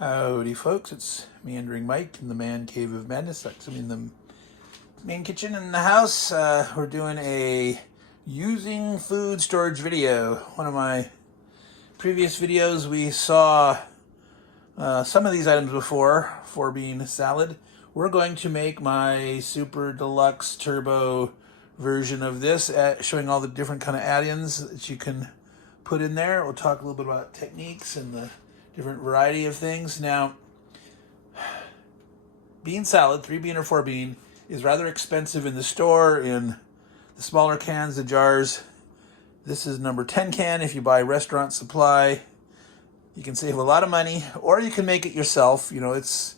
Howdy folks, it's Meandering Mike in the Man Cave of Madness. I'm in the main kitchen in the house. We're doing a using food storage video. One of my previous videos we saw some of these items before, 4-bean salad. We're going to make my super deluxe turbo version of this, showing all the different kind of add-ins that you can put in there. We'll talk a little bit about techniques and the different variety of things. Now, bean salad, 3-bean or 4-bean, is rather expensive in the store in the smaller cans, the jars. This is number 10 can. If you buy restaurant supply, you can save a lot of money, or you can make it yourself. You know, it's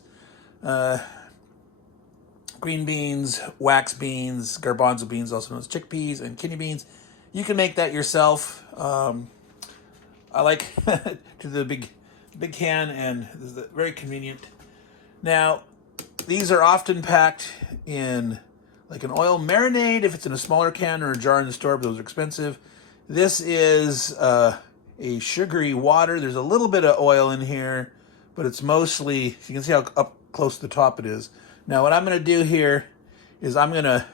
green beans, wax beans, garbanzo beans, also known as chickpeas, and kidney beans. You can make that yourself. I like to the big can, and this is very convenient. Now, these are often packed in like an oil marinade if it's in a smaller can or a jar in the store, but those are expensive. This is a sugary water. There's a little bit of oil in here, but it's mostly, you can see how up close to the top it is. Now, what I'm going to do here is I'm going to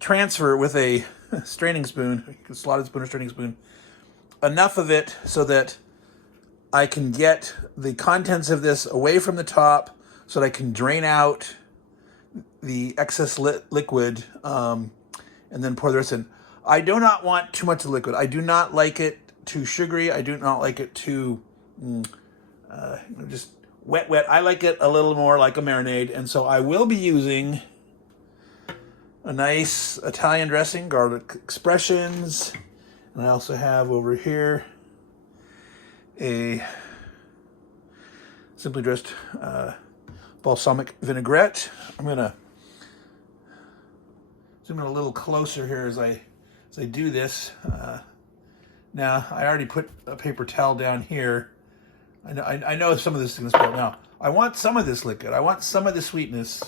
transfer with a straining spoon, a slotted spoon or straining spoon, enough of it so that I can get the contents of this away from the top so that I can drain out the excess liquid and then pour the rest in. I do not want too much liquid. I do not like it too sugary. I do not like it too just wet. I like it a little more like a marinade, and so I will be using a nice Italian dressing, garlic expressions, and I also have over here a simply dressed balsamic vinaigrette. I'm gonna zoom in a little closer here as I do this. Now, I already put a paper towel down here. I know some of this is gonna spill. Now, I want some of this liquid. I want some of the sweetness,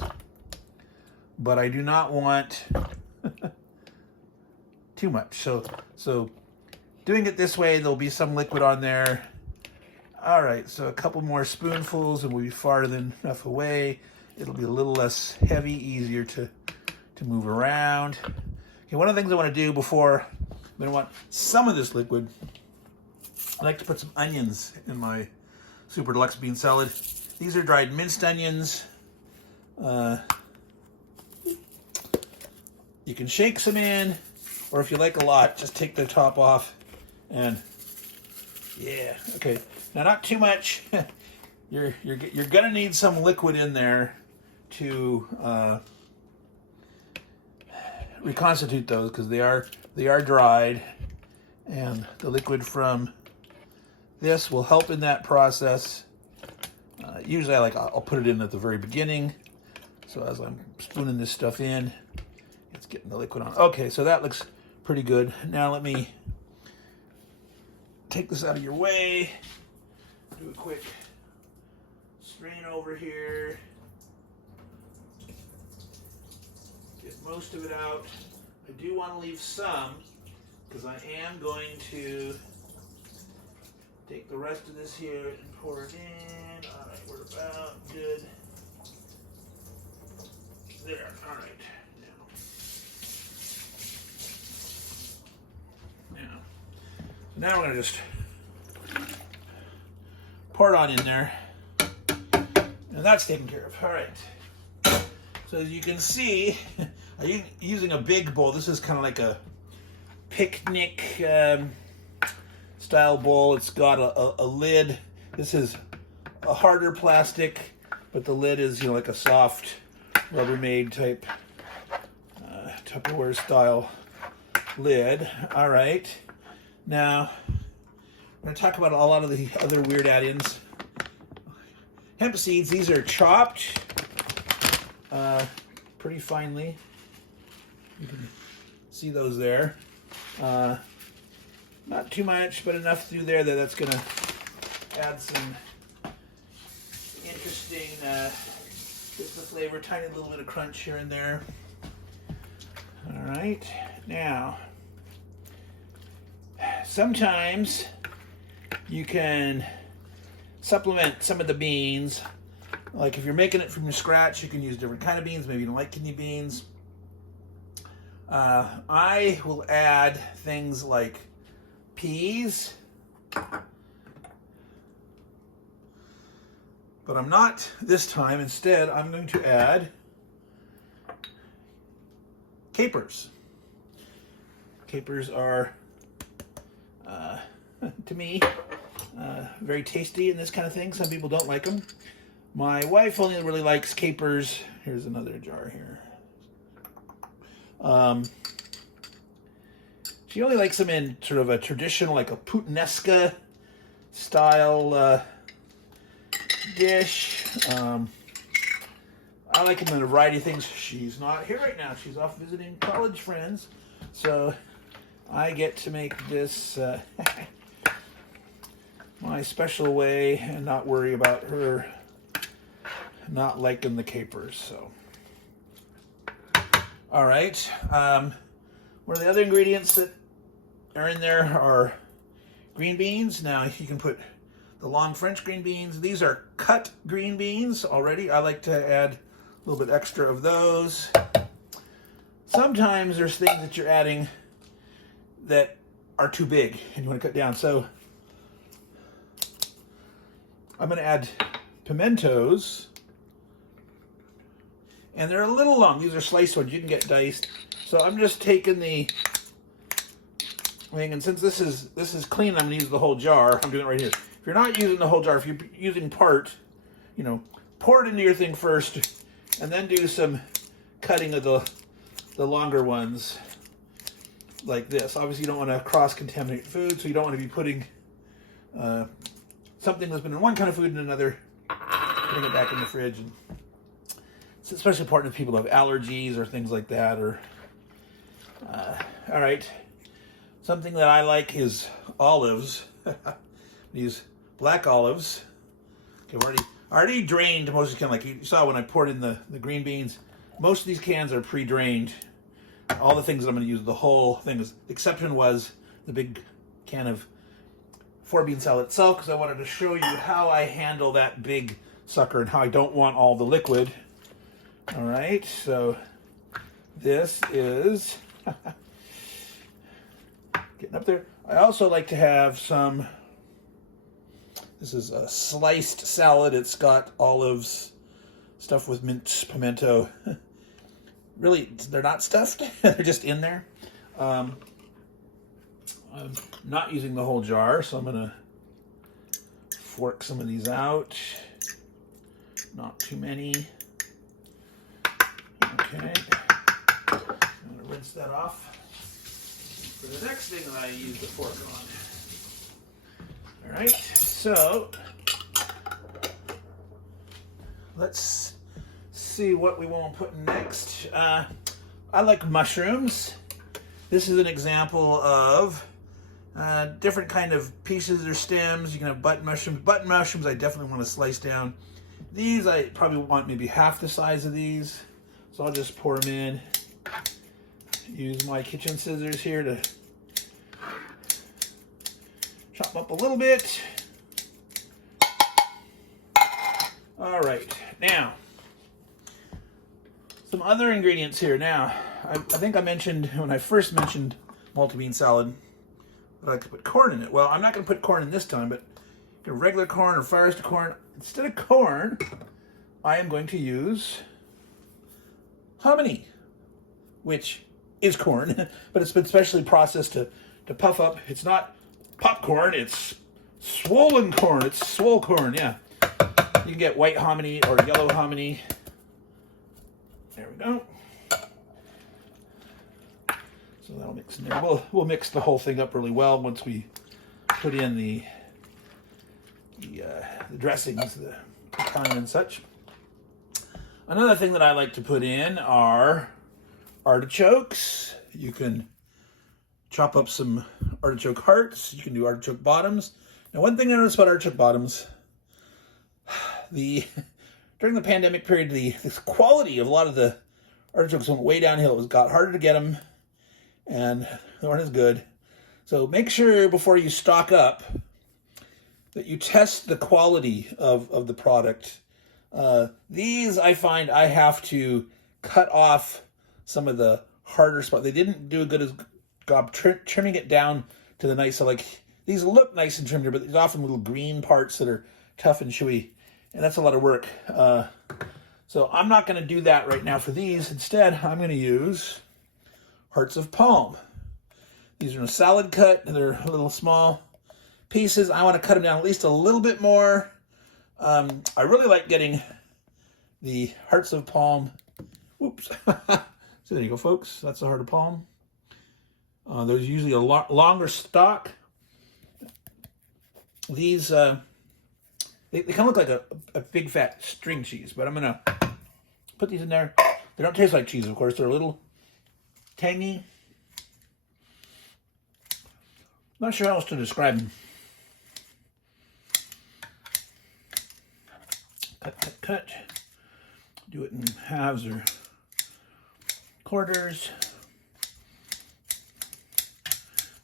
but I do not want too much. So doing it this way, there'll be some liquid on there. All right, so a couple more spoonfuls and we'll be far enough away. It'll be a little less heavy, easier to move around. Okay, one of the things I want to do before, I'm going to want some of this liquid. I like to put some onions in my super deluxe bean salad. These are dried minced onions. You can shake some in, or if you like a lot, just take the top off and yeah, okay. Now, not too much. You're gonna need some liquid in there to reconstitute those because they are dried, and the liquid from this will help in that process. Usually, I'll put it in at the very beginning, so as I'm spooning this stuff in, it's getting the liquid on. Okay, so that looks pretty good. Now let me take this out of your way. Do a quick strain over here. Get most of it out. I do want to leave some because I am going to take the rest of this here and pour it in. All right, we're about good. There, all right. Now we're going to just pour it on in there. And that's taken care of. All right. So as you can see, I'm using a big bowl. This is kind of like a picnic style bowl. It's got a lid. This is a harder plastic, but the lid is, like a soft Rubbermaid type Tupperware style lid. All right. Now, I'm going to talk about a lot of the other weird add-ins. Hemp seeds, these are chopped pretty finely. You can see those there. Not too much, but enough through there that's going to add some interesting bits of flavor, tiny little bit of crunch here and there. All right, now, sometimes you can supplement some of the beans. Like if you're making it from scratch, you can use different kind of beans. Maybe you don't like kidney beans. I will add things like peas, but I'm not this time. Instead, I'm going to add capers. Capers are, to me, very tasty in this kind of thing. Some people don't like them. My wife only really likes capers. Here's another jar here. She only likes them in sort of a traditional, like a puttanesca style dish. I like them in a variety of things. She's not here right now. She's off visiting college friends. So I get to make this my special way and not worry about her not liking the capers. So, all right. One of the other ingredients that are in there are green beans. Now you can put the long French green beans. These are cut green beans already. I like to add a little bit extra of those. Sometimes there's things that you're adding that are too big and you want to cut down. So I'm going to add pimentos. And they're a little long. These are sliced ones. You can get diced. So I'm just taking the thing, and since this is clean, I'm going to use the whole jar. I'm doing it right here. If you're not using the whole jar, if you're using part, you know, pour it into your thing first, and then do some cutting of the longer ones like this. Obviously, you don't want to cross-contaminate food, so you don't want to be putting something that's been in one kind of food in another, putting it back in the fridge. And it's especially important if people have allergies or things like that. Or all right, something that I like is olives. These black olives. Okay, I already drained most of the can. Like you saw when I poured in the green beans. Most of these cans are pre-drained. All the things that I'm going to use, the whole thing. The exception was the big can of 4-bean salad itself, because I wanted to show you how I handle that big sucker and how I don't want all the liquid. All right, so this is getting up there. I also like to have some, this is a sliced salad. It's got olives, stuffed with mint, pimento. Really, they're not stuffed. They're just in there. I'm not using the whole jar, so I'm going to fork some of these out. Not too many. Okay. I'm going to rinse that off for the next thing that I use the fork on. All right, so let's see what we want to put next. I like mushrooms. This is an example of different kind of pieces or stems. You can have button mushrooms. Button mushrooms I definitely want to slice down. These I probably want maybe half the size of these. So I'll just pour them in. Use my kitchen scissors here to chop up a little bit. All right, now some other ingredients here. Now, I think I mentioned when I first mentioned multi-bean salad that I could put corn in it. Well, I'm not going to put corn in this time, but regular corn or Firestone corn. Instead of corn, I am going to use hominy, which is corn, but it's been specially processed to puff up. It's not popcorn, it's swollen corn. It's swole corn, yeah. You can get white hominy or yellow hominy. There we go. So that'll mix in there. We'll mix the whole thing up really well once we put in the dressings, the piquant and such. Another thing that I like to put in are artichokes. You can chop up some artichoke hearts. You can do artichoke bottoms. Now, one thing I noticed about artichoke bottoms, during the pandemic period, the quality of a lot of the artichokes went way downhill. It got harder to get them, and they weren't as good. So make sure before you stock up that you test the quality of the product. These, I find I have to cut off some of the harder spots. They didn't do a good job trimming it down to the nice, so like these look nice and trimmed here, but there's often little green parts that are tough and chewy, and that's a lot of work. So I'm not going to do that right now for these. Instead, I'm going to use hearts of palm. These are a salad cut, and they're little small pieces. I want to cut them down at least a little bit more. I really like getting the hearts of palm. Whoops. So there you go, folks. That's the heart of palm. There's usually a longer stalk. These, they kind of look like a big fat string cheese, but I'm going to put these in there. They don't taste like cheese, of course. They're a little tangy. Not sure how else to describe them. Cut, cut, cut. Do it in halves or quarters.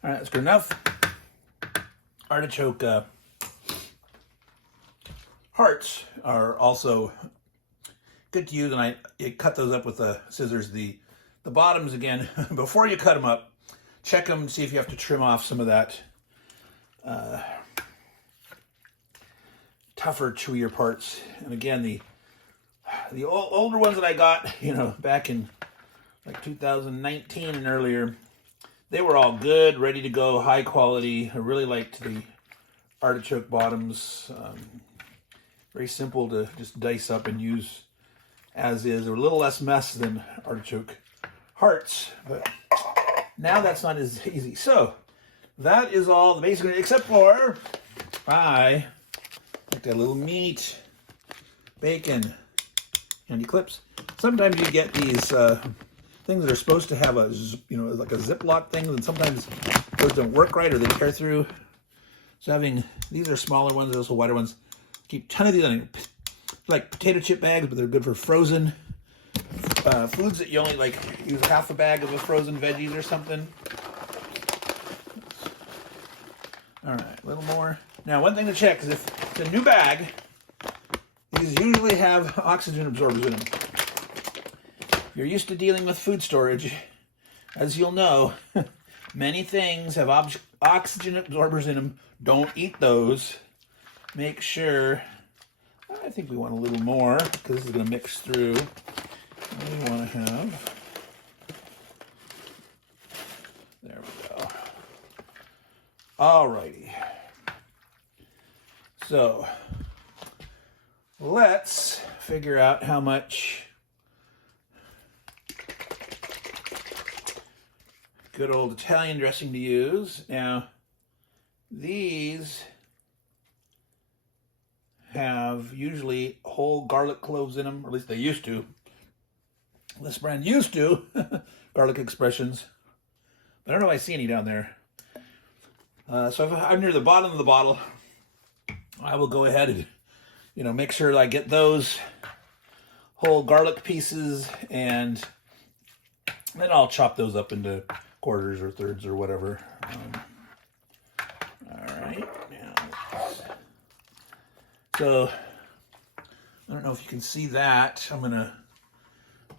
All right, that's good enough. Artichoke hearts are also good to use, and I cut those up with the scissors. The bottoms, again, before you cut them up, check them, see if you have to trim off some of that tougher, chewier parts. And again, the older ones that I got, back in like 2019 and earlier, they were all good, ready to go, high quality. I really liked the artichoke bottoms. Very simple to just dice up and use as is. They're a little less mess than artichoke hearts, but now that's not as easy. So that is all the basic, except for I like that little meat, bacon, handy clips. Sometimes you get these things that are supposed to have a, like a Ziploc thing, and sometimes those don't work right or they tear through. So these are smaller ones, those are wider ones. Keep a ton of these on, like potato chip bags, but they're good for frozen foods that you only use half a bag of a frozen veggies or something. All right, a little more. Now, one thing to check is if it's a new bag, these usually have oxygen absorbers in them. If you're used to dealing with food storage, as you'll know, many things have oxygen absorbers in them. Don't eat those. Make sure, I think we want a little more because this is going to mix through. We want to have, there we go. Alrighty. So let's figure out how much good old Italian dressing to use. Now, these have usually whole garlic cloves in them, or at least they used to. This brand used to, Garlic Expressions. I don't know if I see any down there. So if I'm near the bottom of the bottle, I will go ahead and, make sure that I get those whole garlic pieces, and then I'll chop those up into quarters or thirds or whatever. All right, now, so I don't know if you can see that. I'm gonna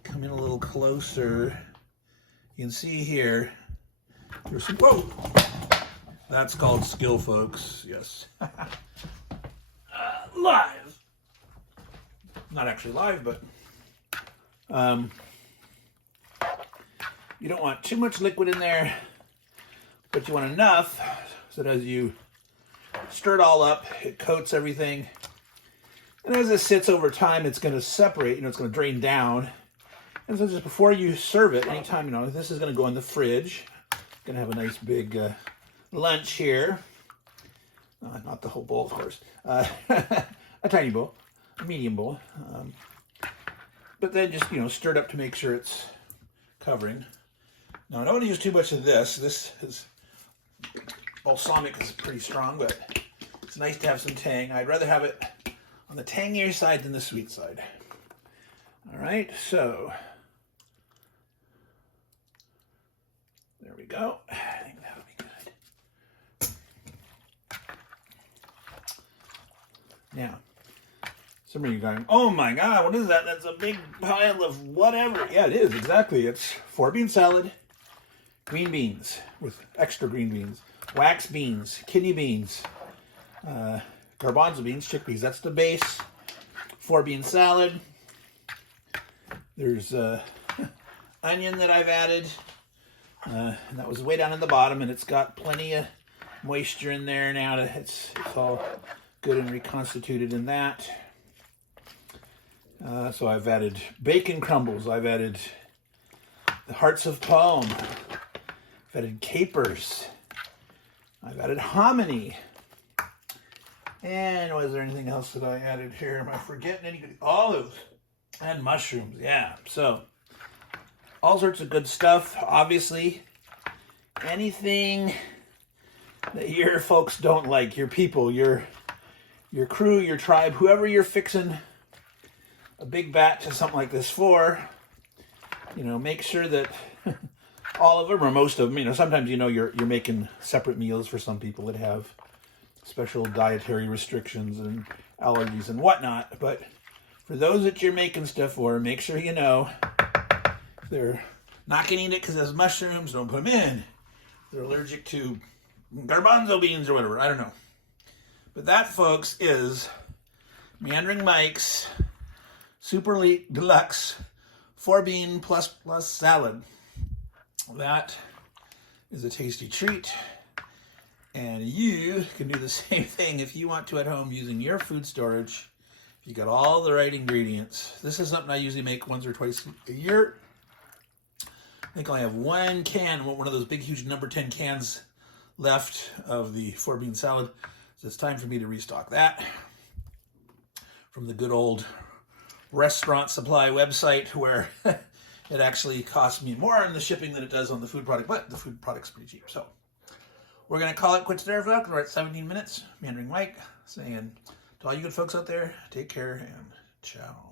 come in a little closer. You can see here, there's some, whoa! That's called skill, folks, yes. Live! Not actually live, but you don't want too much liquid in there, but you want enough so that as you stir it all up, it coats everything. And as this sits over time, it's going to separate, it's going to drain down. And so just before you serve it, anytime, this is going to go in the fridge. Going to have a nice big lunch here. Not the whole bowl, of course. A tiny bowl, a medium bowl. But then just, stir it up to make sure it's covering. Now, I don't want to use too much of this. This is, balsamic is pretty strong, but it's nice to have some tang. I'd rather have it on the tangier side than the sweet side. All right, so there we go. I think that'll be good. Yeah. Some of you going, oh my God, what is that? That's a big pile of whatever. Yeah, it is, exactly. It's 4-bean salad, green beans with extra green beans, wax beans, kidney beans, garbanzo beans, chickpeas. That's the base. 4-bean salad. There's onion that I've added. And that was way down at the bottom, and it's got plenty of moisture in there now. It's all good and reconstituted in that. So I've added bacon crumbles. I've added the hearts of palm. I've added capers. I've added hominy. And was there anything else that I added here? Am I forgetting anything? Olives and mushrooms. Yeah. So all sorts of good stuff. Obviously, anything that your folks don't like, your people, your crew, your tribe, whoever you're fixing a big batch of something like this for, make sure that all of them or most of them, sometimes you're making separate meals for some people that have special dietary restrictions and allergies and whatnot. But for those that you're making stuff for, make sure if they're not going to eat it because it has mushrooms, don't put them in. If they're allergic to garbanzo beans or whatever, I don't know. But that, folks, is Meandering Mike's Super Elite Deluxe 4-bean plus salad. That is a tasty treat. And you can do the same thing if you want to at home using your food storage. If you got all the right ingredients. This is something I usually make once or twice a year. I think I have one of those big, huge number 10 cans left of the 4-bean salad. So it's time for me to restock that from the good old restaurant supply website, where it actually costs me more in the shipping than it does on the food product, but the food product's pretty cheap. So we're going to call it quits there, folks. We're at 17 minutes. Meandering Mike saying to all you good folks out there, take care and ciao.